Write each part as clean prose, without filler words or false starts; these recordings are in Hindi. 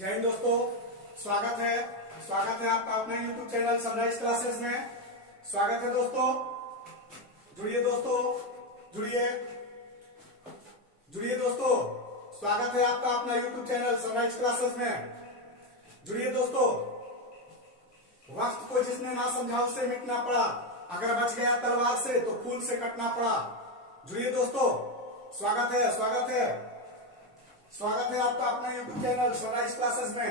जय हिंद दोस्तों, स्वागत है आपका अपने YouTube चैनल सनराइज क्लासेस में। स्वागत है दोस्तों, जुड़िए दोस्तों, स्वागत है आपका अपना YouTube चैनल सनराइज क्लासेस में। जुड़िए दोस्तों, वक्त को जिसने ना समझा उससे मिटना पड़ा, अगर बच गया तलवार से तो फूल से कटना पड़ा। जुड़िए दोस्तों, स्वागत है आपका अपना YouTube चैनल सनराइज क्लासेस में।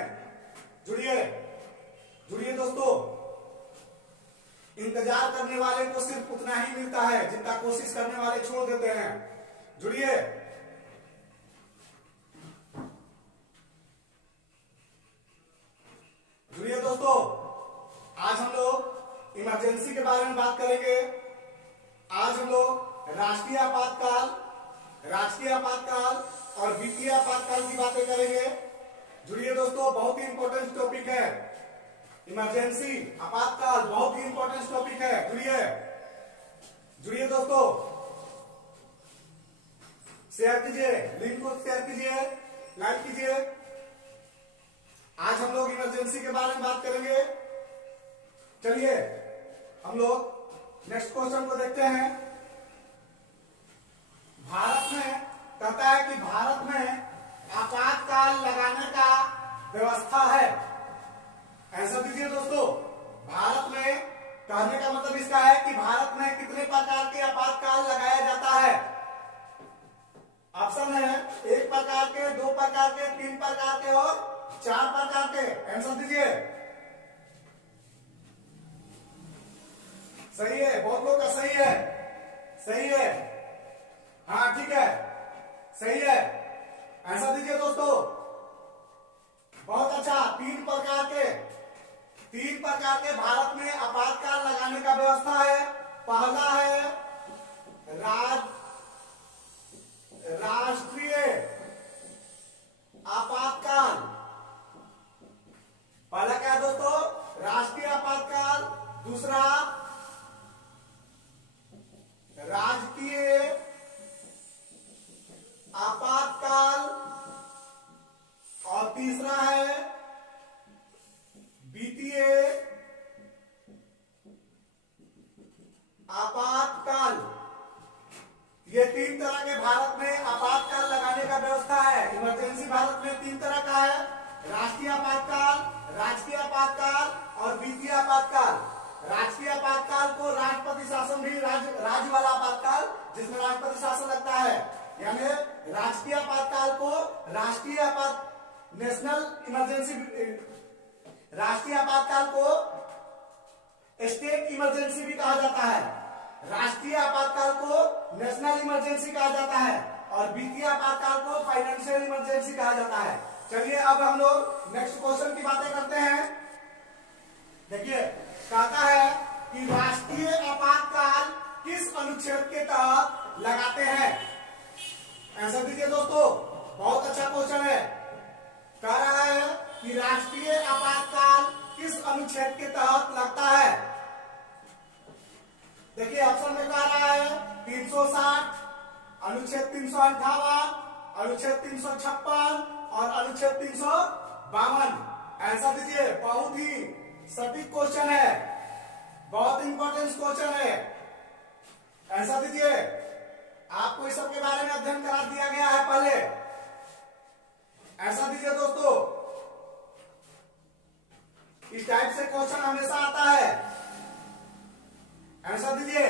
जुड़िए दोस्तों, इंतजार करने वाले को सिर्फ उतना ही मिलता है जितना कोशिश करने वाले छोड़ देते हैं। जुड़िए दोस्तों, आज हम लोग इमरजेंसी के बारे में बात करेंगे। आज हम लोग राष्ट्रीय आपातकाल और वित्तीय आपातकाल की बातें करेंगे। जुड़िए दोस्तों, बहुत ही इंपॉर्टेंट टॉपिक है इमरजेंसी, आपातकाल, बहुत ही इंपॉर्टेंट टॉपिक है। जुड़िए दोस्तों, शेयर कीजिए, लिंक को शेयर कीजिए, लाइक कीजिए। आज हम लोग इमरजेंसी के बारे में बात करेंगे। चलिए हम लोग नेक्स्ट क्वेश्चन को देखते हैं। भारत में कहता है कि भारत में आपातकाल लगाने का व्यवस्था है। ऐसा दीजिए दोस्तों, भारत में कहने का मतलब इसका है कि भारत में कितने प्रकार के आपातकाल लगाया जाता है। ऑप्शन है 1 प्रकार के, 2 प्रकार के, 3 प्रकार के और 4 प्रकार के। आंसर दीजिए। सही है, बहुत लोग का सही है। हाँ ठीक है, सही है। आंसर दीजिए दोस्तों, बहुत अच्छा। 3 प्रकार के भारत में आपातकाल लगाने का व्यवस्था है। पहला है राष्ट्रीय आपातकाल। पहला क्या है दोस्तों? राष्ट्रीय आपातकाल। दूसरा राजकीय आपातकाल और तीसरा है वित्तीय आपातकाल। ये 3 तरह के भारत में आपातकाल लगाने का व्यवस्था है। इमरजेंसी भारत में 3 तरह का है: राष्ट्रीय आपातकाल, राजकीय आपातकाल और वित्तीय आपातकाल। राजकीय आपातकाल को राष्ट्रपति शासन भी राज्य वाला आपातकाल जिसमें राष्ट्रपति शासन लगता है, यानी राजकीय आपातकाल को राष्ट्रीय आपातकाल को स्टेट इमरजेंसी भी कहा जाता है। राष्ट्रीय आपातकाल को नेशनल इमरजेंसी कहा जाता है और वित्तीय आपातकाल को फाइनेंशियल इमरजेंसी कहा जाता है। चलिए अब हम लोग नेक्स्ट क्वेश्चन की बातें करते हैं। देखिए, कहता है कि राष्ट्रीय आपातकाल किस अनुच्छेद के तहत लगाते हैं। आंसर दीजिए दोस्तों, बहुत अच्छा क्वेश्चन है। कह रहा है कि राष्ट्रीय आपातकाल किस अनुच्छेद के तहत लगता है। देखिए ऑप्शन में कह रहा है 360, अनुच्छेद 358, अनुच्छेद 356 और अनुच्छेद 352। आंसर दीजिए, बहुत ही सटीक क्वेश्चन है, बहुत इंपॉर्टेंट क्वेश्चन है। आंसर दीजिए। आपको इस सब के बारे में अध्ययन करा दिया गया है पहले। ऐसा दीजिए दोस्तों, इस टाइप से क्वेश्चन हमेशा आता है। ऐसा दीजिए।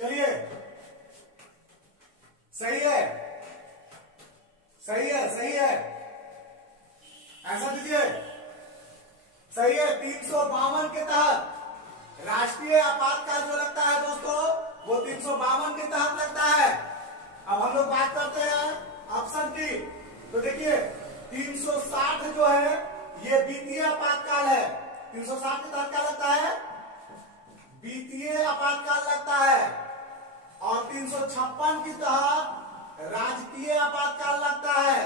चलिए, सही है। ऐसा दीजिए, सही है। 352 के तहत राष्ट्रीय आपातकाल जो लगता है दोस्तों, वो 352 के तहत लगता है। अब हम लोग बात करते हैं ऑप्शन की। तो देखिए 360 जो है ये वित्तीय आपातकाल है। 360 के तहत क्या लगता है? वित्तीय आपातकाल लगता है। और 356 के तहत राजकीय आपातकाल लगता है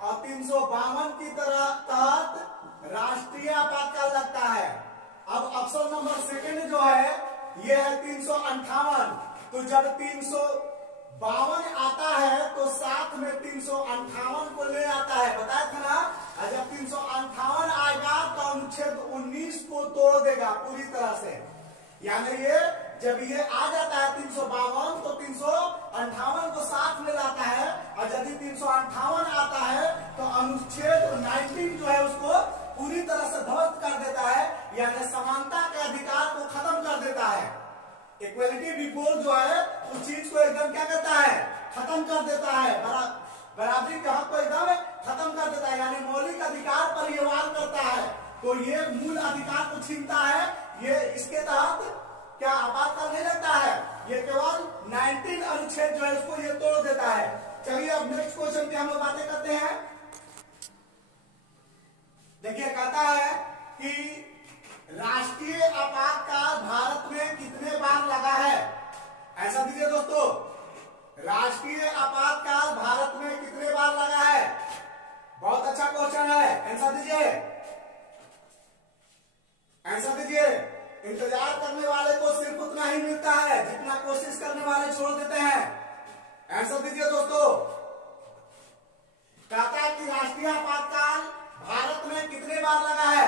और 352 की तहत राष्ट्रीय आपातकाल लगता है। अब ऑप्शन नंबर सेकंड जो है ये है 358। तो जब 352 आता है तो साथ में 358 को ले आता है, बताया था ना। और जब 358 आएगा तो अनुच्छेद 19 को तोड़ देगा पूरी तरह से। यानी ये जब ये आ जाता है 352 तो 358 को साथ में लाता है, और यदि 358 आता है तो अनुच्छेद 19 जो है उसको पूरी तरह से ध्वस्त कर देता है, यानी समानता के अधिकार को खत्म कर देता है। इक्वलिटी बिफोर जो है उस चीज को एकदम क्या करता है, खत्म कर देता है। बराबरी के हक को एकदम खत्म कर देता है, यानी मौलिक अधिकार पर ये वार करता है, तो ये मूल अधिकार को छीनता है। ये इसके तहत क्या आपातकाल नहीं लगता है, ये केवल 19 अनुच्छेद जो है उसको ये तोड़ देता है। चलिए अब नेक्स्ट क्वेश्चन पे हम लोग बातें करते हैं। देखिए कहता है कि राष्ट्रीय आपातकाल भारत में कितने बार लगा है। ऐसा दीजिए दोस्तों, राष्ट्रीय आपातकाल भारत में कितने बार लगा है। बहुत अच्छा क्वेश्चन है, आंसर दीजिए, आंसर दीजिए। इंतजार करने वाले को सिर्फ उतना ही मिलता है जितना कोशिश करने वाले छोड़ देते हैं। आंसर दीजिए दोस्तों। कहता है कि राष्ट्रीय आपातकाल भारत में कितने बार लगा है।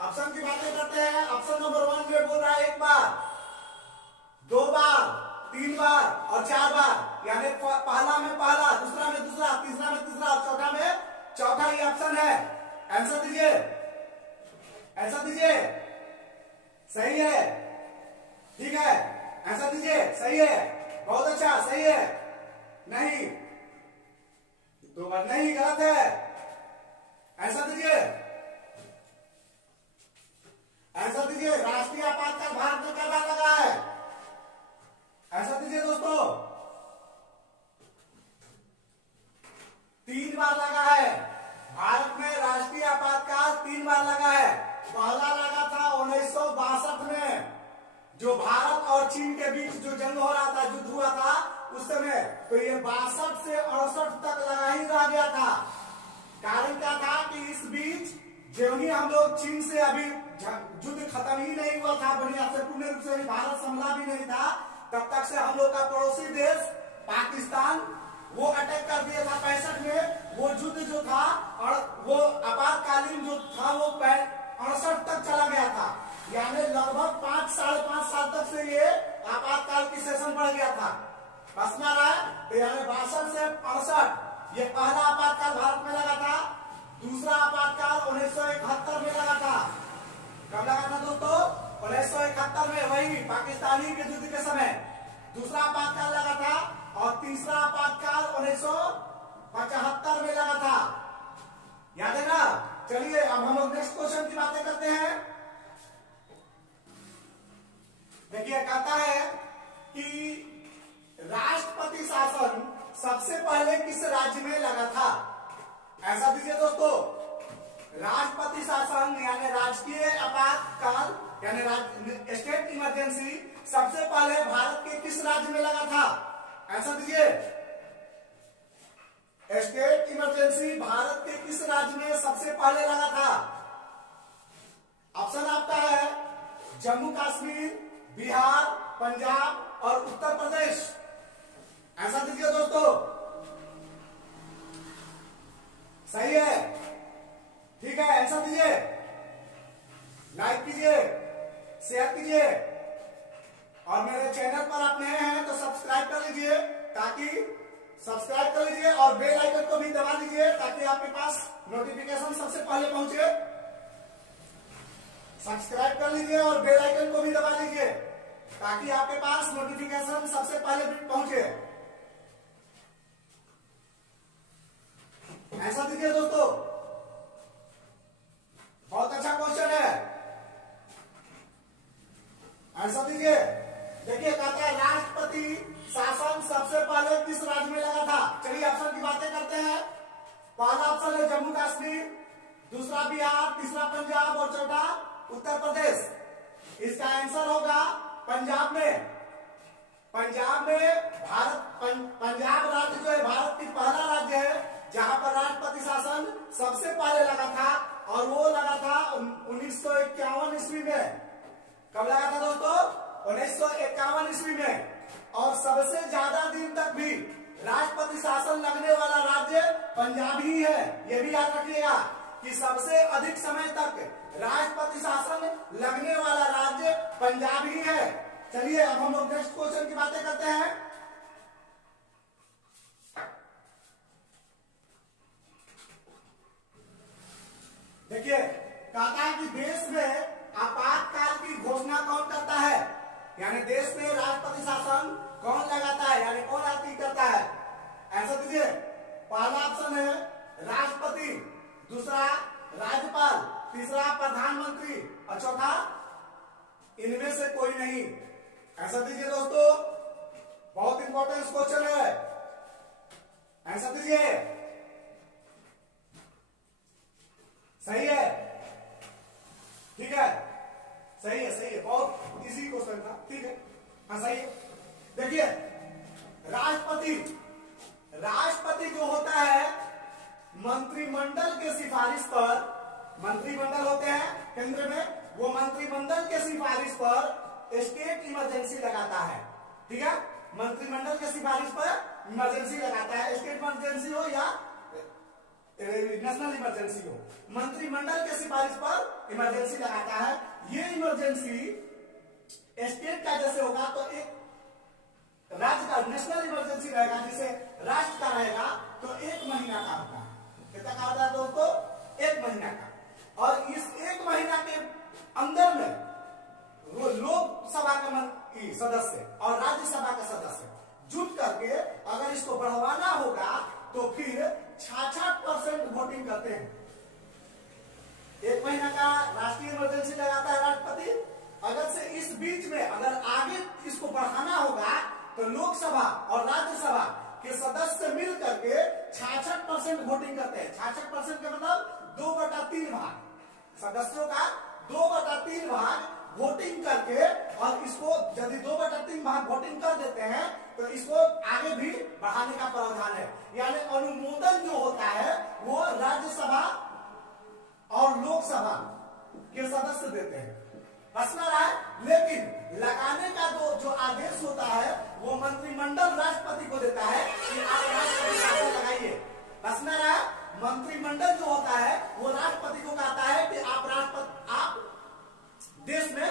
ऑप्शन की बातें करते हैं। ऑप्शन नंबर 1 में बोल रहा है 1 बार, 2 बार, 3 बार और 4 बार, यानी पहला में पहला, दूसरा में दूसरा, तीसरा में तीसरा और चौथा में चौथा ही ऑप्शन है। आंसर दीजिए, आंसर दीजिए। सही है, ठीक है, आंसर दीजिए। सही है, बहुत अच्छा, सही है। नहीं, 2 बार नहीं, गलत है। आंसर दीजिए, आंसर दीजिए। राष्ट्रीय आपातकाल भारत में कब लगा है। आंसर दीजिए दोस्तों। 3 बार लगा है। भारत में राष्ट्रीय आपातकाल 3 बार लगा है। पहला लगा था 1962 में, जो भारत और चीन के बीच जो जंग हो रहा था, युद्ध हुआ था उस समय, तो ये 62 से 68 तक लगा ही रह गया था। कारण क्या था कि इस बीच जो ही हम लोग चीन से अभी युद्ध खत्म ही नहीं हुआ था बढ़िया से, पूर्ण रूप से भारत संभला भी नहीं था, तब तक से हम लोग का पड़ोसी देश पाकिस्तान वो अटैक कर दिया था 65 में। वो युद्ध जो था और वो आपातकालीन जो था वो 68 तक चला गया था, यानी लगभग 5-5.5 साल तक से ये आपातकाल की सेशन बढ़ गया था। बस में रहा है, तो यानी 62 से 68 ये पहला आपातकाल भारत में लगा था। दूसरा आपातकाल 1971 में लगा था। कब लगा था दोस्तों? 1971 में, वही पाकिस्तानी के युद्ध के समय दूसरा आपातकाल लगा था। और तीसरा आपातकाल 1975 में लगा था। याद है ना। चलिए अब हम लोग नेक्स्ट क्वेश्चन की बातें करते हैं। देखिए कहता है कि राष्ट्रपति शासन सबसे पहले किस राज्य में लगा था। ऐसा दीजिए दोस्तों, राष्ट्रपति शासन यानी राजकीय आपातकाल यानी स्टेट इमरजेंसी सबसे पहले भारत के किस राज्य में लगा था। ऐसा दीजिए, स्टेट इमरजेंसी भारत के किस राज्य में सबसे पहले लगा था। ऑप्शन आपका है जम्मू कश्मीर, बिहार, पंजाब और उत्तर प्रदेश। ऐसा दीजिए दोस्तों, सही है, ठीक है, आंसर दीजिए, लाइक कीजिए, शेयर कीजिए, और मेरे चैनल पर आप नए हैं तो सब्सक्राइब कर लीजिए, ताकि सब्सक्राइब कर लीजिए और बेल आइकन को भी दबा दीजिए ताकि आपके पास नोटिफिकेशन सबसे पहले पहुंचे। सब्सक्राइब कर लीजिए और बेल आइकन को भी दबा लीजिए ताकि आपके पास नोटिफिकेशन सबसे पहले पहुंचे। ऐसा दीजिए दोस्तों, बहुत अच्छा क्वेश्चन है, ऐसा दीजिए। देखिए कहता है राष्ट्रपति शासन सबसे पहले किस राज्य में लगा था। चलिए ऑप्शन की बातें करते हैं। पहला ऑप्शन है जम्मू कश्मीर, दूसरा बिहार, तीसरा पंजाब और चौथा उत्तर प्रदेश। इसका आंसर होगा पंजाब में। पंजाब में पंजाब राज्य जो है भारत की पहला राज्य है जहां पर राष्ट्रपति शासन सबसे पहले लगा था, और वो लगा था 1951 ईस्वी में। कब लगा था दोस्तों? 1951 ईस्वी में। और सबसे ज्यादा दिन तक भी राष्ट्रपति शासन लगने वाला पंजाब ही है। ये भी याद रखिएगा कि सबसे अधिक समय तक राष्ट्रपति शासन लगने वाला राज्य पंजाब ही है। चलिए अब हम लोग नेक्स्ट क्वेश्चन की बातें करते हैं। देखिए कहता है कि देश में आपातकाल की घोषणा कौन करता है, यानी देश में राष्ट्रपति शासन कौन लगाता है, यानी कौन आदमी करता है। आंसर दीजिए। पहला ऑप्शन है राष्ट्रपति, दूसरा राज्यपाल, तीसरा प्रधानमंत्री और चौथा इनमें से कोई नहीं। आंसर दीजिए दोस्तों, बहुत इंपॉर्टेंट क्वेश्चन है। आंसर दीजिए। सही है, ठीक है, सही है, सही है, बहुत इजी क्वेश्चन था। ठीक है, हाँ सही है। देखिए राष्ट्रपति जो होता है मंत्रिमंडल के सिफारिश पर, मंत्रिमंडल होते हैं केंद्र में, वो मंत्रिमंडल के सिफारिश पर स्टेट इमरजेंसी लगाता है। ठीक है, मंत्रिमंडल के सिफारिश पर इमरजेंसी लगाता है, स्टेट इमरजेंसी हो या नेशनल इमरजेंसी हो, मंत्रिमंडल के सिफारिश पर इमरजेंसी लगाता है। ये इमरजेंसी स्टेट का जैसे होगा तो एक राज्य का नेशनल इमरजेंसी रहेगा, जिसे राष्ट्र का रहेगा तो 1 महीना का होता है। कितना का होता है दोस्तों? 1 महीना का। और इस 1 महीना के अंदर में वो लोकसभा का सदस्य और राज्यसभा का सदस्य जुट करके अगर इसको बढ़वाना होगा तो फिर 66% वोटिंग करते हैं। 1 महीना का राष्ट्रीय इमरजेंसी लगाता है राष्ट्रपति। अगर से इस बीच में अगर आगे इसको बढ़ाना होगा तो लोकसभा और राज्यसभा के सदस्य मिल करके 66% वोटिंग करते हैं। 66% का मतलब 2/3 भाग सदस्यों का 2/3 भाग वोटिंग करके, और इसको यदि 2/3 भाग वोटिंग कर देते हैं तो इसको आगे भी बढ़ाने का प्रावधान है। यानी अनुमोदन जो होता है वो राज्यसभा और लोकसभा के सदस्य देते हैं, हंसना रहा है। लेकिन लगाने का जो आदेश होता है वो मंत्रिमंडल राष्ट्रपति को देता है कि आप राष्ट्रपति शासन लगाइए। हंसना रहा है। मंत्रिमंडल जो होता है वो राष्ट्रपति को कहता है कि आप देश में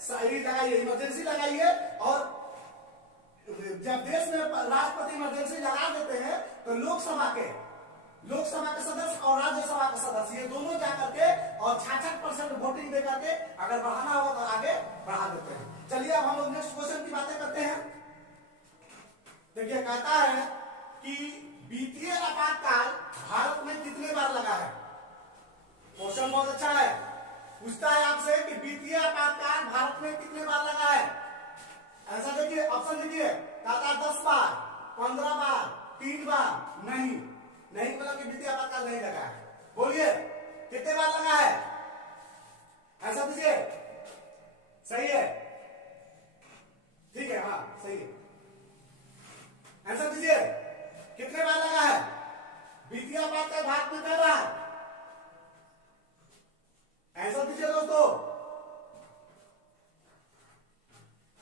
सही लगाइए, इमरजेंसी लगाइए। और जब देश में राष्ट्रपति इमरजेंसी लगा देते हैं तो लोकसभा के सदस्य और राज्यसभा के सदस्य ये दोनों जाकर के और 66% वोटिंग दे करके अगर बढ़ाना हो तो आगे बढ़ा देते हैं। चलिए अब हम लोग नेक्स्ट क्वेश्चन की बातें करते हैं। देखिए कहता है कि वित्तीय आपातकाल भारत में कितने बार लगा है। क्वेश्चन बहुत अच्छा है। पूछता है आपसे कि वित्तीय आपातकाल भारत में कितने बार लगा है। आंसर देखिए, ऑप्शन देखिए। कहता है 10 बार, 15 बार, 3 बार, नहीं मतलब कि वित्तीय आपातकाल नहीं लगा है। बोलिए कितने बार लगा है। आंसर दीजिए। सही है, ठीक है, हाँ सही है। आंसर दीजिए, कितने बार लगा है वित्तीय आपातकाल भारत में कई बार। आंसर दीजिए दोस्तों।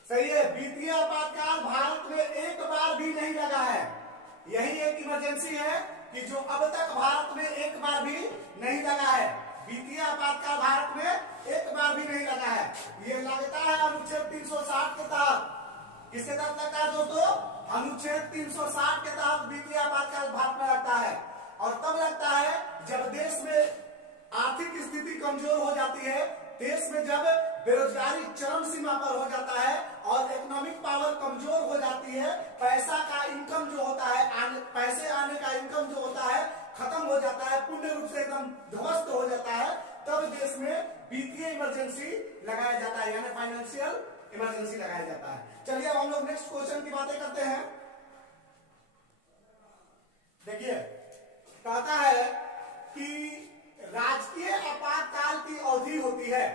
सही है, वित्तीय आपातकाल भारत में एक बार भी नहीं लगा है। यही एक इमरजेंसी है कि जो अब तक भारत में एक बार भी नहीं लगा है। वित्तीय आपातकाल भारत में एक बार भी नहीं लगा है। ये लगता है अनुच्छेद 360 के तहत। किसके तहत लगता है दोस्तों? अनुच्छेद 360 के तहत वित्तीय आपातकाल भारत में लगता है। और तब लगता है जब देश में आर्थिक स्थिति कमजोर हो जाती है, देश में जब बेरोजगारी चरम सीमा पर हो जाता है और इकोनॉमिक पावर कमजोर हो जाती है, पैसा का इनकम जो होता है, पैसे आने का इनकम जो होता है खत्म हो जाता है, पूर्ण रूप से एकदम ध्वस्त हो जाता है, तब देश में वित्तीय इमरजेंसी लगाया जाता है, यानी फाइनेंशियल इमरजेंसी लगाया जाता है। चलिए अब हम लोग नेक्स्ट क्वेश्चन की बातें करते हैं। देखिए कहता है कि राजकीय आपातकाल की अवधि होती है,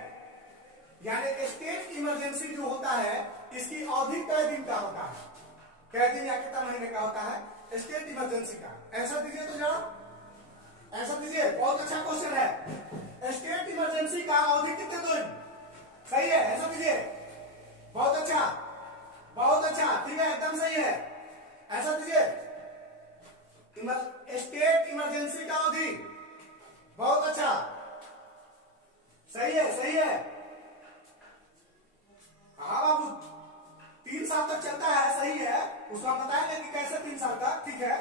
यानी स्टेट इमरजेंसी जो होता है इसकी अवधि कई दिन का होता है, कई दिन या कितना महीने का होता है स्टेट इमरजेंसी का। आंसर दीजिए तो जरा, आंसर दीजिए। बहुत अच्छा क्वेश्चन है। स्टेट इमरजेंसी का अवधि कितने दिन? सही है, आंसर दीजिए। बहुत अच्छा, बहुत अच्छा, ठीक है, एकदम सही है। आंसर दीजिए। स्टेट बहुत अच्छा, सही है, सही है। हाँ बाबू, 3 साल तक चलता है, सही है। उसको हम बताएंगे कि कैसे 3 साल तक, ठीक है।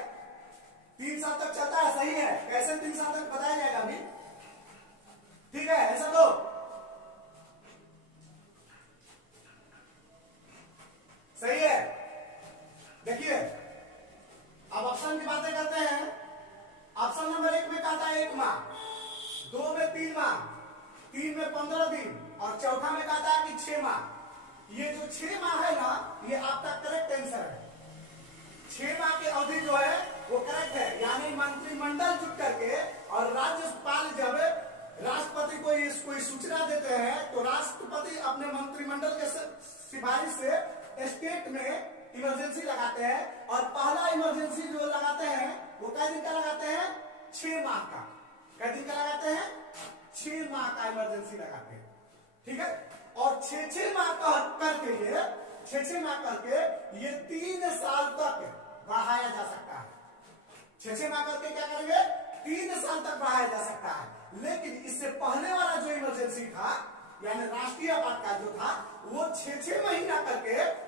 3 साल तक चलता है, सही है। कैसे 3 साल तक बताया जाएगा अभी, ठीक है। ऐसा तो सही है। देखिए अब ऑप्शन की बातें करते हैं। ऑप्शन नंबर 1 में कहता है 1 माह, 2 में 3 माह, 3 में 15 दिन और चौथा में कहता है कि 6 माह। ये जो 6 माह है ना, ये आपका करेक्ट आंसर है। 6 माह की अवधि जो है वो करेक्ट है। यानी मंत्रिमंडल जुट करके और राज्यपाल जब राष्ट्रपति को कोई सूचना देते हैं तो राष्ट्रपति अपने मंत्रिमंडल के सिफारिश से स्टेट में इमरजेंसी लगाते हैं। और पहला इमरजेंसी जो लगाते हैं वो कै दिन का लगाते हैं, 6 माह का। कै दिन का लगाते हैं, 6 माह का इमरजेंसी लगाते हैं, ठीक है। और 6 माह का करके ये 6 माह करके ये 3 साल तक बढ़ाया जा सकता है। 6 माह करके क्या करेंगे, 3 साल तक बढ़ाया जा सकता है। लेकिन इससे पहले वाला जो इमरजेंसी था, यानी राष्ट्रीय आपातकाल जो था, वो 6 महीना करके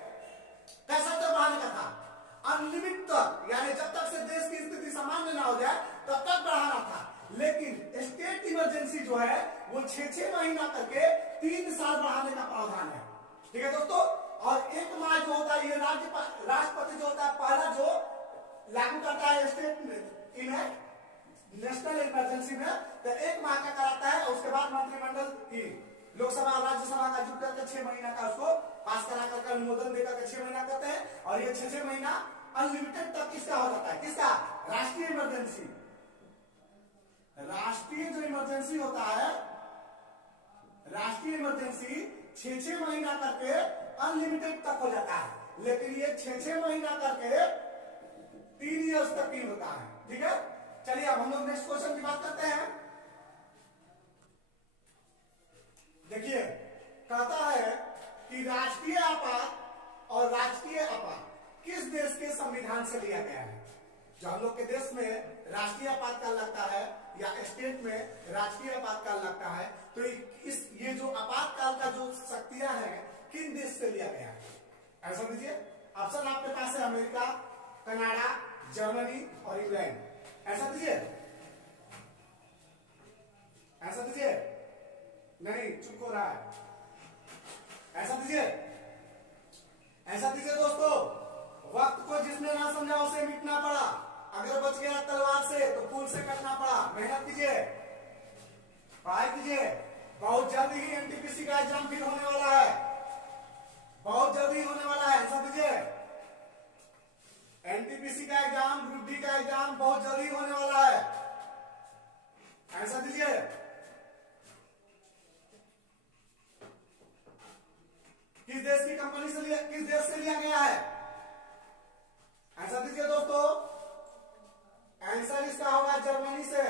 कैसा तक बढ़ाने का था, अनलिमिटेड तक, यानी जब तक से देश की स्थिति सामान्य ना हो जाए तब तक बढ़ाना था। लेकिन स्टेट इमरजेंसी जो है वो 6 महीना करके 3 साल बढ़ाने का प्रावधान है, ठीक है दोस्तों। और 1 माह जो होता है ये राष्ट्रपति जो होता है पहला जो लागू करता है स्टेट इन्हें नेशनल इमरजेंसी में, तो 1 माह का कराता है। और उसके बाद मंत्रिमंडल की लोकसभा और राज्यसभा का जुट करके 6 महीना का उसको पास करा करके अनुमोदन देकर के 6 महीना करते हैं। और ये 6 महीना अनलिमिटेड तक किसका हो जाता है, किसका, राष्ट्रीय इमरजेंसी। राष्ट्रीय जो इमरजेंसी होता है, राष्ट्रीय इमरजेंसी 6 महीना करके अनलिमिटेड तक हो जाता है। लेकिन ये 6 महीना करके 3 ईयर्स तक ही होता है, ठीक है। चलिए अब हम लोग नेक्स्ट क्वेश्चन की बात करते हैं। देखिए कहता है कि राष्ट्रीय आपात और राष्ट्रीय आपात किस देश के संविधान से लिया गया है। जो हम लोग के देश में राष्ट्रीय आपातकाल लगता है या स्टेट में राष्ट्रीय आपातकाल लगता है, तो ये जो आपातकाल का जो शक्तियां हैं किन देश से लिया गया है, ऐसा दीजिए। ऑप्शन आपके पास है अमेरिका, कनाडा, जर्मनी और इंग्लैंड। ऐसा दीजिए, ऐसा दीजिए, नहीं चुप हो रहा है, ऐसा दीजिए, ऐसा दीजिए दोस्तों। वक्त को जिसने ना समझा उसे मिटना पड़ा, अगर बच गया तलवार से तो फूल से कटना पड़ा। मेहनत कीजिए, पढ़ाई कीजिए। बहुत जल्दी ही एनटीपीसी का एग्जाम फिर होने वाला है, बहुत जल्दी होने वाला है। ऐसा दीजिए, एनटीपीसी का एग्जाम, ग्रुप डी का एग्जाम बहुत जल्दी होने वाला है। ऐसा दीजिए, किस देश की कंपनी से लिया, किस देश से लिया गया है, ऐसा दीजिए दोस्तों। आंसर इसका होगा जर्मनी से।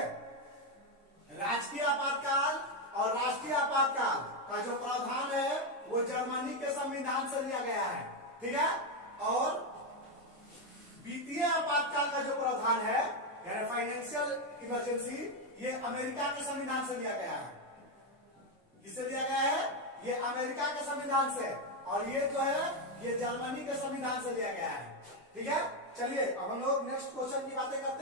राजकीय आपातकाल और राष्ट्रीय आपातकाल का जो प्रावधान है वो जर्मनी के संविधान से लिया गया है, ठीक है। और वित्तीय आपातकाल का जो प्रावधान है यानी फाइनेंशियल इमरजेंसी, ये अमेरिका के संविधान से लिया गया है। किससे लिया गया है, ये अमेरिका के संविधान से। और ये जो है ये जर्मनी के संविधान से लिया गया है, ठीक है। चलिए अब हम लोग नेक्स्ट क्वेश्चन की बातें करते हैं।